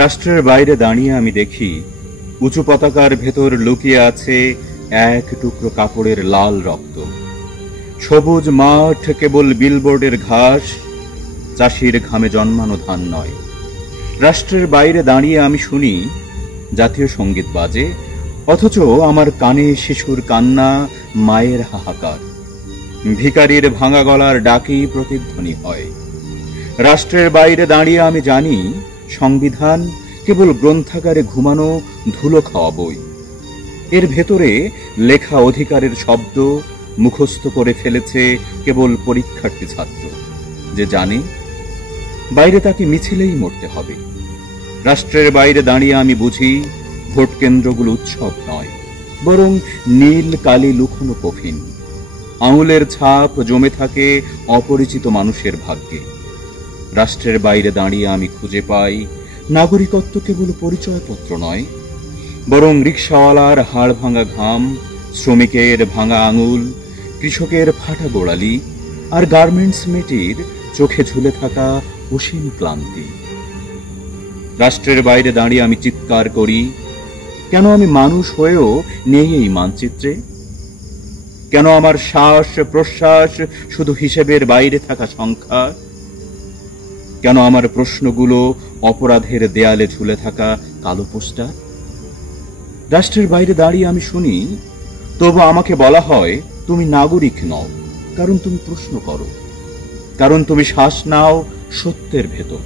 রাষ্ট্রের বাইরে দাঁড়িয়ে আমি দেখি উঁচু পতাকার ভেতর লুকিয়ে আছে এক টুকরো কাপড়ের লাল রক্ত। সবুজ মাঠ কেবল বিলবোর্ডের ঘাস, চাষির ঘামে জন্মানো ধান নয়। রাষ্ট্রের বাইরে দাঁড়িয়ে আমি শুনি জাতীয় সঙ্গীত বাজে, অথচ আমার কানে শিশুর কান্না, মায়ের হাহাকার, ভিখারির ভাঙা গলার ডাকেই প্রতিধ্বনি হয়। রাষ্ট্রের বাইরে দাঁড়িয়ে আমি জানি সংবিধান কেবল গ্রন্থাগারে ঘুমানো ধুলো খাওয়া বই। এর ভেতরে লেখা অধিকারের শব্দ মুখস্থ করে ফেলেছে কেবল পরীক্ষার্থী ছাত্র, যে জানে বাইরে তাকে মিছিলেই মরতে হবে। রাষ্ট্রের বাইরে দাঁড়িয়ে আমি বুঝি ভোট কেন্দ্রগুলো উৎসব নয়, বরং নীল কালি লুকোনো কফিন। আঙুলের ছাপ জমে থাকে অপরিচিত মানুষের ভাগ্যে। রাষ্ট্রের বাইরে দাঁড়িয়ে আমি খুঁজে পাই নাগরিকত্ব কেবল পরিচয়পত্র নয়, বরং রিকশাওয়ালার হাড় ভাঙা ঘাম, শ্রমিকের ভাঙা আঙুল, কৃষকের ফাটা গোড়ালি, আর গার্মেন্টস মেয়েটির চোখে ঝুলে থাকা অসীম ক্লান্তি। রাষ্ট্রের বাইরে দাঁড়িয়ে আমি চিৎকার করি, কেন আমি মানুষ হয়েও নেই এই মানচিত্রে? কেন আমার শ্বাস প্রশ্বাস শুধু হিসেবের বাইরে থাকা সংখ্যা? কেন আমার প্রশ্নগুলো অপরাধের দেয়ালে ঝুলে থাকা কালো পোস্টার? রাষ্ট্রের বাইরে দাঁড়িয়ে আমি শুনি, তবু আমাকে বলা হয় তুমি নাগরিক নও, কারণ তুমি প্রশ্ন করো, কারণ তুমি শ্বাস নাও সত্যের ভেতর।